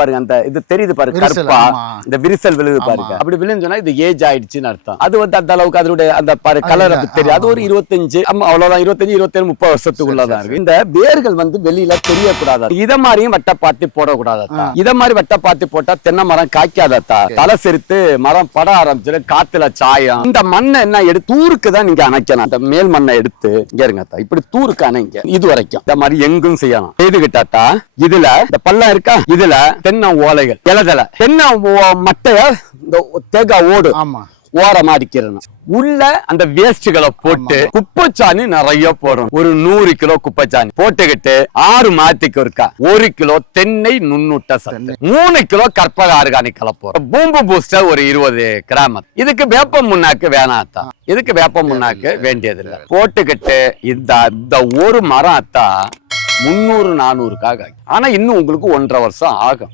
பாருங்க அந்த இது தெரியுது பாருங்க கருப்பா. இந்த விரிசல் விழுது பாருங்க. அப்படி விழுந்து சொன்னா இது ஏஜ் ஆயிடுச்சுன்னு அர்த்தம். அது வந்து அந்த அளவுக்கு அதனுடைய அந்த பாரு கலர் தெரியும். அது ஒரு இருபத்தஞ்சு அவ்வளவுதான். இருபத்தஞ்சு இருபத்தேழு முப்பது வருஷத்துக்குள்ளதான் இருக்கு. இந்த வேர்கள் வந்து வெளியில தெரியக்கூடாது? இத மாதிரியும் வட்டப்பாத்தி போடக்கூடாதா? இத மாதிரி வட்டப்பாத்தி போட்டா தென்னை மரம் காய்க்காதத்தா தலை செருத்து மரம் பட ஆரம்பிச்சிடும் காத்துல சாயம். இந்த மண்ணை என்ன எடுத்து தூருக்கு தான் நீங்க அணைக்கணும் அந்த மேல் மண்ணை எடுத்து இங்க. இப்படி தூருக்கு அணைங்க. இது வரைக்கும். இந்த மாதிரி எங்கும் செய்யணும் செய்துகிட்டாத்தா இதுல இந்த பள்ளம் இருக்கா? இதுல தென்னை ஓலைகள் இலதலை தென்னை மட்டைய இந்த தேங்காய் ஓடு. ஆமா. ஓரமா அடிக்கிறணும். உள்ள அந்த வேஸ்ட்களை போட்டு குப்பைச்சாணி நிறைய போடணும். ஒரு நூறு கிலோ குப்பைச்சாணி போட்டுக்கிட்டு ஆறு மாத்திக்கு இருக்கா ஒரு கிலோ தென்னை நுண்ணூட்ட சத்து. மூணு கிலோ கற்பக ஆர்கானிக் கலப்போம் பூம்பு பூஸ்டர் ஒரு இருபது கிராம். இதுக்கு வேப்ப முன்னாக்கு வேணாத்தான் இதுக்கு வேப்ப முன்னாக்கு வேண்டியதில்லை. போட்டுக்கிட்டு இந்த இந்த ஒரு மரம் அத்தா முந்நூறு நானூறுக்காக ஆனா இன்னும் உங்களுக்கு ஒன்றரை வருஷம் ஆகும்.